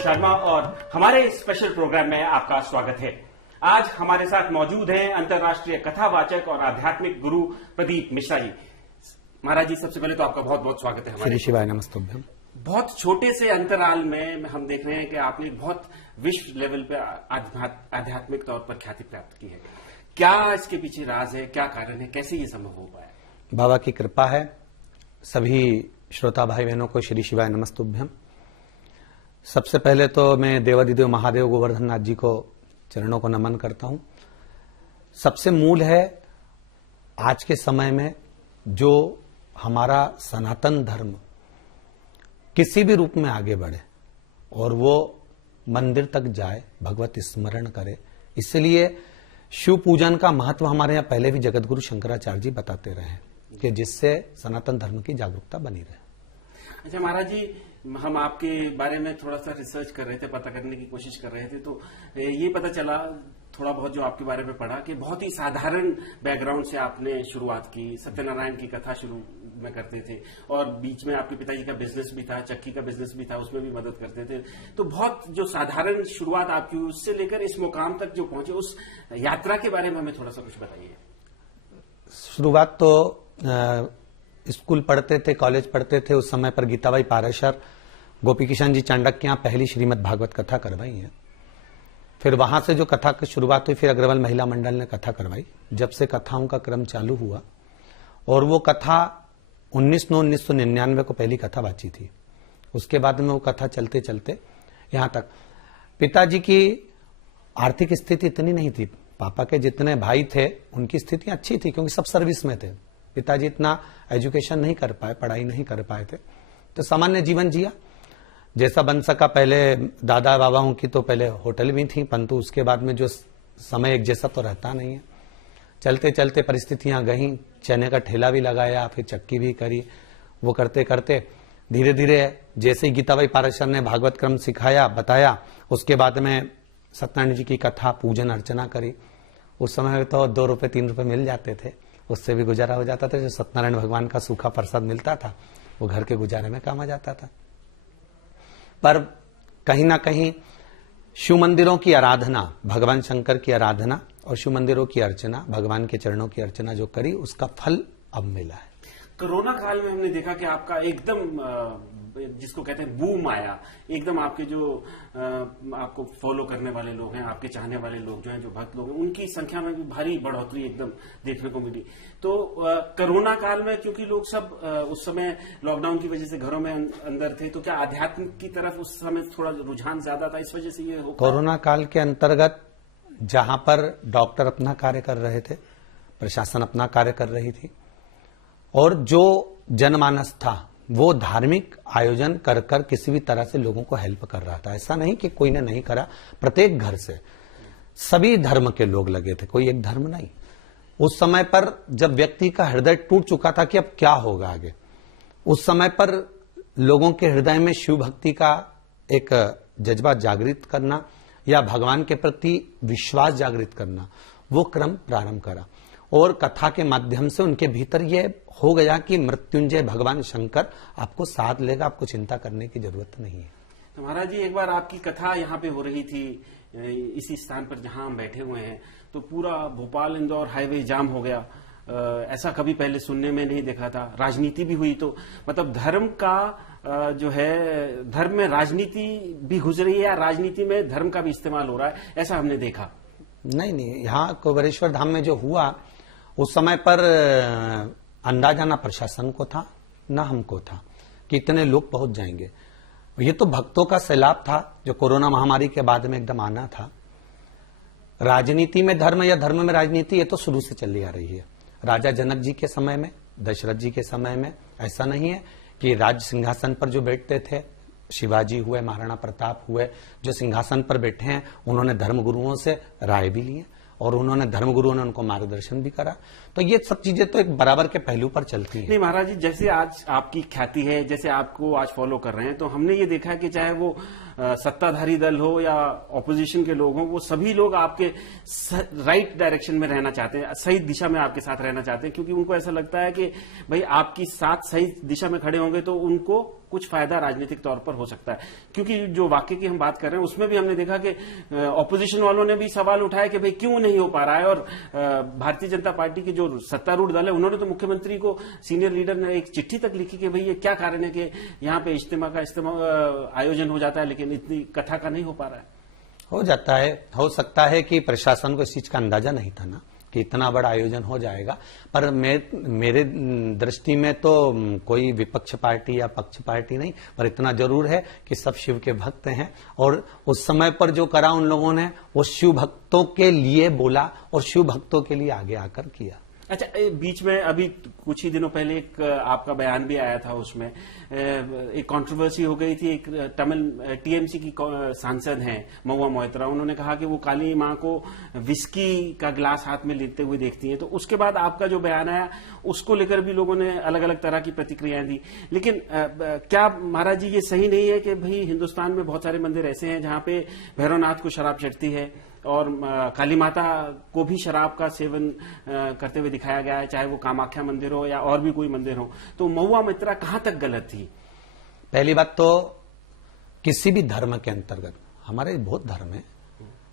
शर्मा और हमारे special programme में आपका स्वागत है। आज हमारे साथ मौजूद हैं अंतर्राष्ट्रीय कथावाचक और आध्यात्मिक गुरु प्रदीप मिश्रा जी। महाराज जी, सबसे पहले तो आपका बहुत बहुत स्वागत है हमारे। श्री शिवाय नमस्तुभ्यम। बहुत छोटे से अंतराल में हम देख रहे हैं कि आपने बहुत विश्व लेवल पे आध्यात्मिक तौर पर ख्याति प्राप्त की है। क्या इसके पीछे राज है, क्या कारण है, कैसे ये संभव हो पाया? बाबा की कृपा है। सभी श्रोता भाई बहनों को श्री शिवाय नमस्तुभ्यम। सबसे पहले तो मैं देवादिदेव महादेव गोवर्धन नाथ जी को चरणों को नमन करता हूं। सबसे मूल है आज के समय में जो हमारा सनातन धर्म किसी भी रूप में आगे बढ़े और वो मंदिर तक जाए, भगवत स्मरण करे। इसलिए शिव पूजन का महत्व हमारे यहाँ पहले भी जगतगुरु शंकराचार्य जी बताते रहे कि जिससे सनातन धर्म की जागरूकता बनी रहे। अच्छा महाराज जी, हम आपके बारे में थोड़ा सा रिसर्च कर रहे थे, पता करने की कोशिश कर रहे थे, तो ये पता चला थोड़ा बहुत जो आपके बारे में पढ़ा कि बहुत ही साधारण बैकग्राउंड से आपने शुरुआत की। सत्यनारायण की कथा शुरू में करते थे और बीच में आपके पिताजी का बिजनेस भी था, चक्की का बिजनेस भी था, उसमें भी मदद करते थे। तो बहुत जो साधारण शुरुआत आपकी, उससे लेकर इस मुकाम तक जो पहुंचे, उस यात्रा के बारे में हमें थोड़ा सा कुछ बताइए। शुरुआत तो स्कूल पढ़ते थे, कॉलेज पढ़ते थे, उस समय पर गीताबाई पाराशर, गोपी किशन जी चांडक के यहाँ पहली श्रीमद् भागवत कथा करवाई है। फिर वहां से जो कथा की शुरुआत हुई, फिर अग्रवाल महिला मंडल ने कथा करवाई। जब से कथाओं का क्रम चालू हुआ और वो कथा 1999 को पहली कथा बाची थी। उसके बाद में वो कथा चलते चलते यहां तक। पिताजी की आर्थिक स्थिति इतनी नहीं थी। पापा के जितने भाई थे उनकी स्थिति अच्छी थी क्योंकि सब सर्विस में थे। पिताजी इतना एजुकेशन नहीं कर पाए, पढ़ाई नहीं कर पाए थे, तो सामान्य जीवन जिया जैसा बन सका। पहले दादा बाबाओं की तो पहले होटल भी थी, परंतु उसके बाद में जो समय एक जैसा तो रहता नहीं है। चलते चलते परिस्थितियां गई, चने का ठेला भी लगाया, फिर चक्की भी करी। वो करते करते धीरे धीरे जैसे ही गीताबाई पाराशर ने भागवत क्रम सिखाया, बताया, उसके बाद में सत्यनारायण जी की कथा, पूजन अर्चना करी। उस समय में तो 2 रुपए 3 रुपए मिल जाते थे, उससे भी गुजारा हो जाता था। जो सत्यनारायण भगवान का सूखा प्रसाद मिलता था वो घर के गुजारे में काम आ जाता था। पर कहीं ना कहीं शिव मंदिरों की आराधना, भगवान शंकर की आराधना और शिव मंदिरों की अर्चना, भगवान के चरणों की अर्चना जो करी, उसका फल अब मिला है। कोरोना काल में हमने देखा कि आपका एकदम जिसको कहते हैं बूम आया, एकदम आपके जो आपको फॉलो करने वाले लोग हैं, आपके चाहने वाले लोग जो हैं, जो भक्त लोग हैं, उनकी संख्या में भी भारी बढ़ोतरी एकदम देखने को मिली। तो कोरोना काल में क्योंकि लोग सब उस समय लॉकडाउन की वजह से घरों में अंदर थे, तो क्या आध्यात्म की तरफ उस समय थोड़ा रुझान ज्यादा था, इस वजह से ये हो? कोरोना काल के अंतर्गत जहां पर डॉक्टर अपना कार्य कर रहे थे, प्रशासन अपना कार्य कर रही थी और जो जनमानस था वो धार्मिक आयोजन कर कर किसी भी तरह से लोगों को हेल्प कर रहा था। ऐसा नहीं कि कोई ने नहीं करा, प्रत्येक घर से सभी धर्म के लोग लगे थे, कोई एक धर्म नहीं। उस समय पर जब व्यक्ति का हृदय टूट चुका था कि अब क्या होगा आगे, उस समय पर लोगों के हृदय में शिव भक्ति का एक जज्बा जागृत करना या भगवान के प्रति विश्वास जागृत करना, वो क्रम प्रारंभ करा और कथा के माध्यम से उनके भीतर ये हो गया कि मृत्युंजय भगवान शंकर आपको साथ लेगा, आपको चिंता करने की जरूरत नहीं है। तो महाराज जी, एक बार आपकी कथा यहाँ पे हो रही थी इसी स्थान पर जहां हम बैठे हुए हैं, तो पूरा भोपाल इंदौर हाईवे जाम हो गया। ऐसा कभी पहले सुनने में नहीं देखा था। राजनीति भी हुई, तो मतलब धर्म का जो है, धर्म में राजनीति भी घुस रही है या राजनीति में धर्म का भी इस्तेमाल हो रहा है, ऐसा हमने देखा। नहीं, यहाँ कुबेरेश्वर धाम में जो हुआ उस समय पर अंदाजा ना प्रशासन को था ना हमको था कि इतने लोग पहुंच जाएंगे। ये तो भक्तों का सैलाब था जो कोरोना महामारी के बाद में एकदम आना था। राजनीति में धर्म या धर्म में राजनीति, ये तो शुरू से चली आ रही है। राजा जनक जी के समय में, दशरथ जी के समय में ऐसा नहीं है कि राज सिंहासन पर जो बैठते थे, शिवाजी हुए, महाराणा प्रताप हुए, जो सिंहासन पर बैठे हैं, उन्होंने धर्म गुरुओं से राय भी ली और उन्होंने धर्म गुरुओं ने उनको मार्गदर्शन भी करा। तो तो ये सब चीजें तो एक बराबर के पहलू पर चलती है। नहीं महाराज जी, जैसे आज आपकी ख्याति है, जैसे आपको आज फॉलो कर रहे हैं, तो हमने ये देखा कि चाहे वो सत्ताधारी दल हो या ऑपोजिशन के लोग हों, वो सभी लोग आपके राइट डायरेक्शन में रहना चाहते हैं, सही दिशा में आपके साथ रहना चाहते हैं, क्योंकि उनको ऐसा लगता है कि भाई आपकी साथ सही दिशा में खड़े होंगे तो उनको कुछ फायदा राजनीतिक तौर पर हो सकता है। क्योंकि जो वाकई की हम बात कर रहे हैं उसमें भी हमने देखा कि ऑपोजिशन वालों ने भी सवाल उठाया कि भाई क्यों नहीं हो पा रहा है, और भारतीय जनता पार्टी की जो सत्तारूढ़ दल है उन्होंने तो मुख्यमंत्री को, सीनियर लीडर ने एक चिट्ठी तक लिखी कि भाई ये क्या कारण है कि यहाँ पे इज्तिमा का आयोजन हो जाता है लेकिन इतनी कथा का नहीं हो पा रहा है। हो जाता है, हो सकता है कि प्रशासन को इस चीज का अंदाजा नहीं था ना कि इतना बड़ा आयोजन हो जाएगा, पर मेरे दृष्टि में तो कोई विपक्ष पार्टी या पक्ष पार्टी नहीं, पर इतना जरूर है कि सब शिव के भक्त हैं, और उस समय पर जो करा उन लोगों ने वो शिव भक्तों के लिए बोला और शिव भक्तों के लिए आगे आकर किया। अच्छा, बीच में अभी कुछ ही दिनों पहले एक आपका बयान भी आया था, उसमें एक कंट्रोवर्सी हो गई थी। एक तमिल टीएमसी की सांसद हैं महुआ मोइत्रा, उन्होंने कहा कि वो काली मां को विस्की का गिलास हाथ में लेते हुए देखती हैं। तो उसके बाद आपका जो बयान आया उसको लेकर भी लोगों ने अलग अलग तरह की प्रतिक्रियाएं दी। लेकिन क्या महाराज जी ये सही नहीं है कि भाई हिंदुस्तान में बहुत सारे मंदिर ऐसे हैं जहां पे भैरवनाथ को शराब चढ़ती है और काली माता को भी शराब का सेवन करते हुए दिखाया गया है, चाहे वो कामाख्या मंदिर हो या और भी कोई मंदिर हो, तो महुआ मोइत्रा कहां तक गलत थी? पहली बात तो किसी भी धर्म के अंतर्गत, हमारे बहुत धर्म है,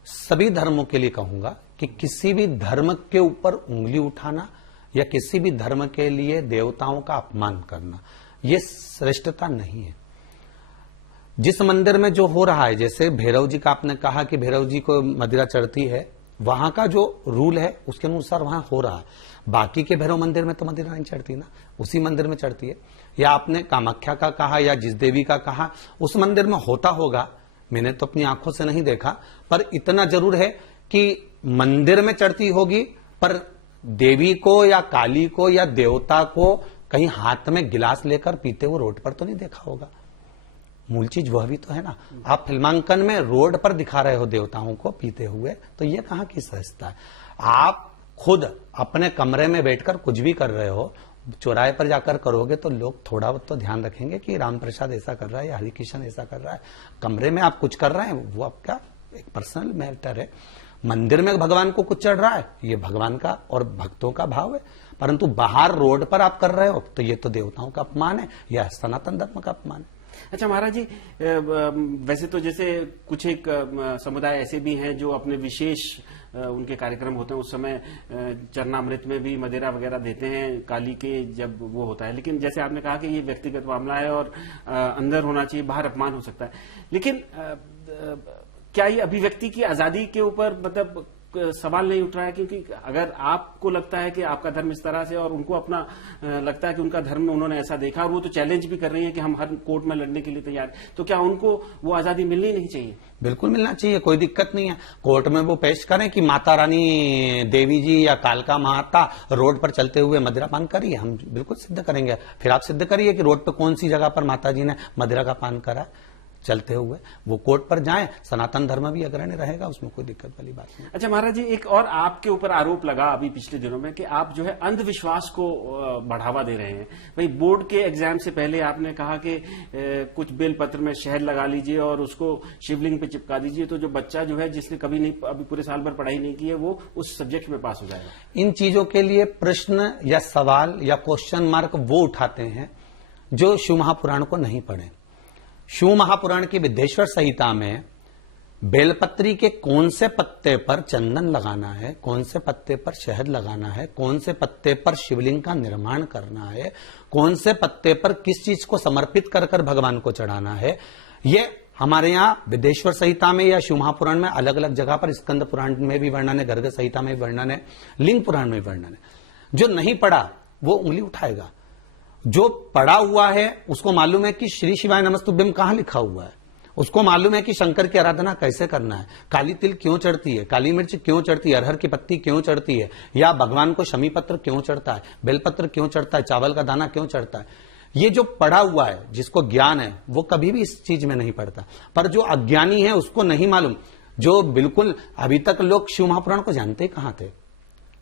सभी धर्मों के लिए कहूंगा कि किसी भी धर्म के ऊपर उंगली उठाना या किसी भी धर्म के लिए देवताओं का अपमान करना, ये श्रेष्ठता नहीं है। जिस मंदिर में जो हो रहा है, जैसे भैरव जी का आपने कहा कि भैरव जी को मदिरा चढ़ती है, वहां का जो रूल है उसके अनुसार वहां हो रहा है। बाकी के भैरव मंदिर में तो मदिरा नहीं चढ़ती ना, उसी मंदिर में चढ़ती है। या आपने कामाख्या का कहा या जिस देवी का कहा, उस मंदिर में होता होगा, मैंने तो अपनी आंखों से नहीं देखा, पर इतना जरूर है कि मंदिर में चढ़ती होगी, पर देवी को या काली को या देवता को कहीं हाथ में गिलास लेकर पीते हुए रोड पर तो नहीं देखा होगा। मूल चीज वह भी तो है ना। आप फिल्मांकन में रोड पर दिखा रहे हो देवताओं को पीते हुए, तो ये कहां की सहजता है? आप खुद अपने कमरे में बैठकर कुछ भी कर रहे हो, चौराहे पर जाकर करोगे तो लोग थोड़ा बहुत तो ध्यान रखेंगे कि राम प्रसाद ऐसा कर रहा है या हरिकिशन ऐसा कर रहा है। कमरे में आप कुछ कर रहे हैं वो आपका एक पर्सनल मैटर है। मंदिर में भगवान को कुछ चढ़ रहा है, ये भगवान का और भक्तों का भाव है, परंतु बाहर रोड पर आप कर रहे हो तो ये तो देवताओं का अपमान है या सनातन धर्म का अपमान है। अच्छा महाराज जी, वैसे तो जैसे कुछ एक समुदाय ऐसे भी हैं जो अपने विशेष उनके कार्यक्रम होते हैं उस समय चरणामृत में भी मदिरा वगैरह देते हैं काली के जब वो होता है, लेकिन जैसे आपने कहा कि ये व्यक्तिगत मामला है और अंदर होना चाहिए, बाहर अपमान हो सकता है। लेकिन क्या ये अभिव्यक्ति की आजादी के ऊपर मतलब सवाल नहीं उठ रहा है? क्योंकि अगर आपको लगता है कि आपका धर्म इस तरह से और उनको अपना लगता है कि उनका धर्म उन्होंने ऐसा देखा और वो तो चैलेंज भी कर रही है कि हम हर कोर्ट में लड़ने के लिए तैयार, तो क्या उनको वो आजादी मिलनी नहीं चाहिए? बिल्कुल मिलना चाहिए, कोई दिक्कत नहीं है। कोर्ट में वो पेश करें कि माता रानी देवी जी या कालका माता रोड पर चलते हुए मदिरा पान करिए, हम बिल्कुल सिद्ध करेंगे। फिर आप सिद्ध करिए कि रोड पर कौन सी जगह पर माता जी ने मदिरा का पान करा चलते हुए, वो कोर्ट पर जाएं। सनातन धर्म भी अग्रणी रहेगा, उसमें कोई दिक्कत वाली बात नहीं। अच्छा महाराज जी, एक और आपके ऊपर आरोप लगा अभी पिछले दिनों में कि आप जो है अंधविश्वास को बढ़ावा दे रहे हैं। भाई बोर्ड के एग्जाम से पहले आपने कहा कि कुछ बेलपत्र में शहद लगा लीजिए और उसको शिवलिंग पे चिपका दीजिए, तो जो बच्चा जो है जिसने कभी नहीं अभी पूरे साल भर पढ़ाई नहीं की है वो उस सब्जेक्ट में पास हो जाएगा। इन चीजों के लिए प्रश्न या सवाल या क्वेश्चन मार्क वो उठाते हैं जो शिव महापुराण को नहीं पढ़े। शिव महापुराण की विद्येश्वर संहिता में बेलपत्री के कौन से पत्ते पर चंदन लगाना है, कौन से पत्ते पर शहद लगाना है, कौन से पत्ते पर शिवलिंग का निर्माण करना है, कौन से पत्ते पर किस चीज को समर्पित कर कर भगवान को चढ़ाना है, ये हमारे यहां विद्येश्वर संहिता में या शिव महापुराण में अलग अलग जगह पर, स्कंद पुराण में भी वर्णन है, गर्ग संहिता में भी वर्णन है, लिंग पुराण में भी वर्णन है। जो नहीं पढ़ा वो उंगली उठाएगा, जो पढ़ा हुआ है उसको मालूम है कि श्री शिवाय नमस्तुभ्यम कहां लिखा हुआ है, उसको मालूम है कि शंकर की आराधना कैसे करना है, काली तिल क्यों चढ़ती है, काली मिर्च क्यों चढ़ती है, अरहर की पत्ती क्यों चढ़ती है, या भगवान को शमी पत्र क्यों चढ़ता है, बेलपत्र क्यों चढ़ता है, चावल का दाना क्यों चढ़ता है। ये जो पढ़ा हुआ है, जिसको ज्ञान है, वो कभी भी इस चीज में नहीं पढ़ता। पर जो अज्ञानी है उसको नहीं मालूम, जो बिल्कुल अभी तक लोग शिव महापुराण को जानते कहां थे,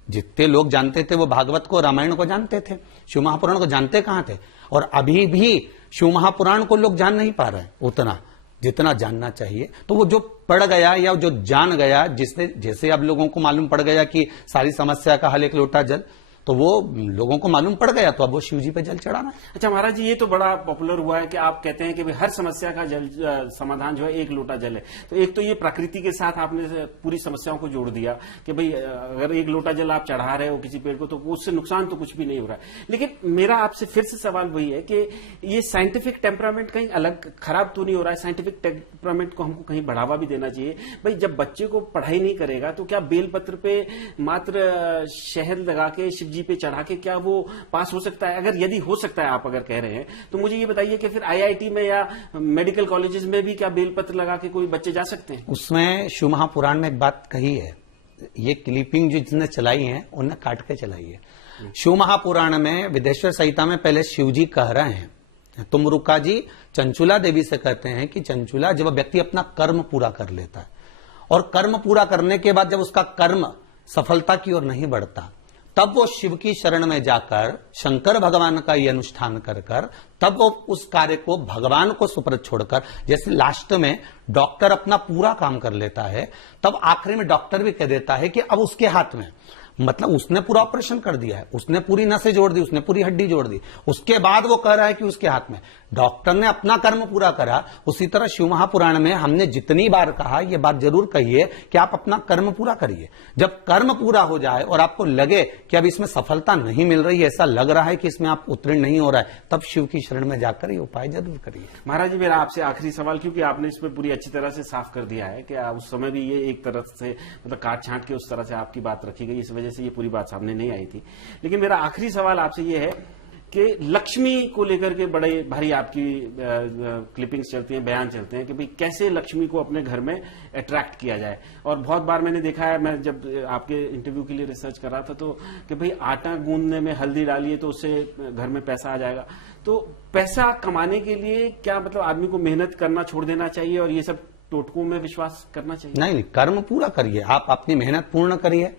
जितने लोग जानते थे वो भागवत को, रामायण को जानते थे, शिव महापुराण को जानते कहां थे। और अभी भी शिव महापुराण को लोग जान नहीं पा रहे हैं उतना जितना जानना चाहिए। तो वो जो पढ़ गया या जो जान गया, जिसने, जैसे अब लोगों को मालूम पड़ गया कि सारी समस्या का हल एक लोटा जल, तो वो लोगों को मालूम पड़ गया, तो अब वो शिव जी पे जल चढ़ाना है। अच्छा महाराज जी, ये तो बड़ा पॉपुलर हुआ है कि आप कहते हैं कि भाई हर समस्या का जल समाधान जो है एक लोटा जल है। तो एक तो ये प्रकृति के साथ आपने पूरी समस्याओं को जोड़ दिया कि भाई अगर एक लोटा जल आप चढ़ा रहे हो किसी पेड़ को तो उससे नुकसान तो कुछ भी नहीं हो रहा है। लेकिन मेरा आपसे फिर से सवाल वही है कि ये साइंटिफिक टेम्परामेंट कहीं अलग खराब तो नहीं हो रहा है? साइंटिफिक टेम्परामेंट को हमको कहीं बढ़ावा भी देना चाहिए। भाई जब बच्चे को पढ़ाई नहीं करेगा तो क्या बेलपत्र पे मात्र शहद लगा के शिव जी पे चढ़ा के क्या वो पास हो सकता है? अगर यदि हो सकता है, आप अगर कह रहे हैं, तो मुझे ये बताइए कि फिर आईआईटी में या मेडिकल कॉलेजेस में भी क्या बेलपत्र लगा के कोई बच्चे जा सकते हैं? उसमें शिव महापुराण में एक बात कही है, ये क्लिपिंग जो जिसने चलाई है उन्हें काट के चलाई है। शिव महापुराण में विदेश्वर संहिता में पहले शिव जी कह रहे हैं, तुम रुका जी चंचुला देवी से कहते हैं कि चंचुला, जब व्यक्ति अपना कर्म पूरा कर लेता है और कर्म पूरा करने के बाद जब उसका कर्म सफलता की ओर नहीं बढ़ता, तब वो शिव की शरण में जाकर शंकर भगवान का ये अनुष्ठान कर कर तब वो उस कार्य को भगवान को सुप्रत छोड़कर, जैसे लास्ट में डॉक्टर अपना पूरा काम कर लेता है, तब आखिरी में डॉक्टर भी कह देता है कि अब उसके हाथ में, मतलब उसने पूरा ऑपरेशन कर दिया है, उसने पूरी नसें जोड़ दी, उसने पूरी हड्डी जोड़ दी, उसके बाद वो कह रहा है कि उसके हाथ में, डॉक्टर ने अपना कर्म पूरा करा। उसी तरह शिव महापुराण में हमने जितनी बार कहा, ये बात जरूर कहिए कि आप अपना कर्म पूरा करिए। जब कर्म पूरा हो जाए और आपको लगे कि अब इसमें सफलता नहीं मिल रही है, ऐसा लग रहा है कि इसमें आप उत्तीर्ण नहीं हो रहा है, तब शिव की शरण में जाकर ये उपाय जरूर करिए। महाराज जी, मेरा आपसे आखिरी सवाल, क्योंकि आपने इसमें पूरी अच्छी तरह से साफ कर दिया है कि उस समय भी ये एक तरह से मतलब काट छांट के उस तरह से आपकी बात रखी गई, इस वजह से ये पूरी बात सामने नहीं आई थी। लेकिन मेरा आखिरी सवाल आपसे ये है कि लक्ष्मी को लेकर के बड़े भारी आपकी क्लिपिंग्स चलती हैं, बयान चलते हैं कि भाई कैसे लक्ष्मी को अपने घर में अट्रैक्ट किया जाए। और बहुत बार मैंने देखा है, मैं जब आपके इंटरव्यू के लिए रिसर्च कर रहा था, तो कि भाई आटा गूंदने में हल्दी डालिए तो उससे घर में पैसा आ जाएगा। तो पैसा कमाने के लिए क्या मतलब आदमी को मेहनत करना छोड़ देना चाहिए और ये सब टोटकों में विश्वास करना चाहिए? नहीं, कर्म पूरा करिए, आप अपनी मेहनत पूर्ण करिए।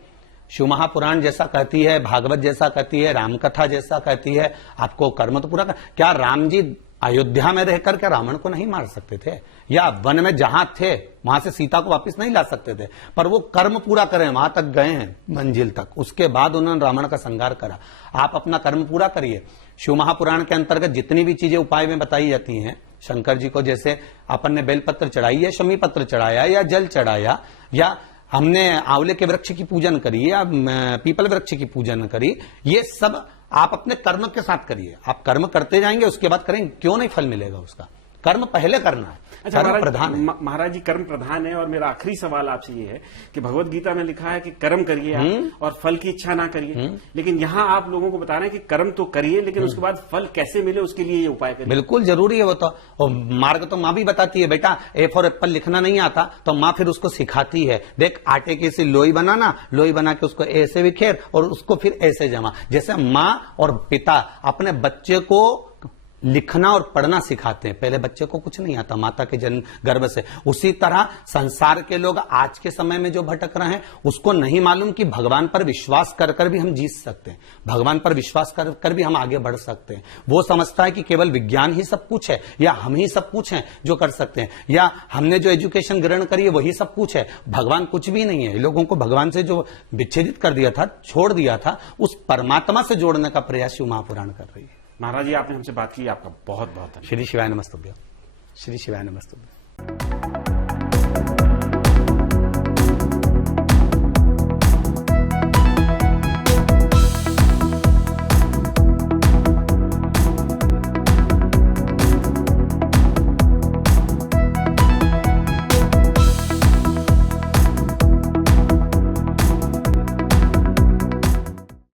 शिव महापुराण जैसा कहती है, भागवत जैसा कहती है, रामकथा जैसा कहती है, आपको कर्म तो पूरा कर। क्या राम जी अयोध्या में रहकर क्या रावण को नहीं मार सकते थे? या वन में जहां थे वहां से सीता को वापस नहीं ला सकते थे? पर वो कर्म पूरा करें, वहां तक गए हैं मंजिल तक, उसके बाद उन्होंने रावण का संहार करा। आप अपना कर्म पूरा करिए। शिव महापुराण के अंतर्गत जितनी भी चीजें उपाय में बताई जाती हैं, शंकर जी को जैसे अपन ने बेलपत्र चढ़ाई या शमी पत्र चढ़ाया या जल चढ़ाया, या हमने आंवले के वृक्ष की पूजन करी या पीपल वृक्ष की पूजन करी, ये सब आप अपने कर्म के साथ करिए। आप कर्म करते जाएंगे, उसके बाद करेंगे, क्यों नहीं फल मिलेगा उसका? कर्म पहले करना है। अच्छा, कर्म प्रधान है। महाराज जी, कर्म प्रधान है। और मेरा आखिरी सवाल आपसे ये है कि भगवत गीता में लिखा है कि कर्म करिए आप और फल की इच्छा ना करिए, लेकिन यहाँ आप लोगों को बता रहे हैं कि कर्म तो करिए, लेकिन उसके बाद फल कैसे मिले उसके लिए ये उपाय करिए। बिल्कुल जरूरी है वो तो। और मार्ग तो माँ भी बताती है, बेटा ए फॉर एप्पल लिखना नहीं आता तो माँ फिर उसको सिखाती है, देख आटे की सी लोई बनाना, लोई बना के उसको ऐसे बिखेर और उसको फिर ऐसे जमा। जैसे माँ और पिता अपने बच्चे को लिखना और पढ़ना सिखाते हैं, पहले बच्चे को कुछ नहीं आता माता के जन्म गर्भ से, उसी तरह संसार के लोग आज के समय में जो भटक रहे हैं उसको नहीं मालूम कि भगवान पर विश्वास कर कर भी हम जीत सकते हैं, भगवान पर विश्वास कर कर भी हम आगे बढ़ सकते हैं। वो समझता है कि केवल विज्ञान ही सब कुछ है या हम ही सब कुछ हैं जो कर सकते हैं, या हमने जो एजुकेशन ग्रहण करी है वही सब कुछ है, भगवान कुछ भी नहीं है। लोगों को भगवान से जो विच्छेदित कर दिया था, छोड़ दिया था, उस परमात्मा से जोड़ने का प्रयास शिव महापुराण कर रही है। महाराज जी, आपने हमसे बात की, आपका बहुत बहुत धन्यवाद। श्री शिवाय नमस्तुभ्यं। श्री शिवाय नमस्तुभ्यं।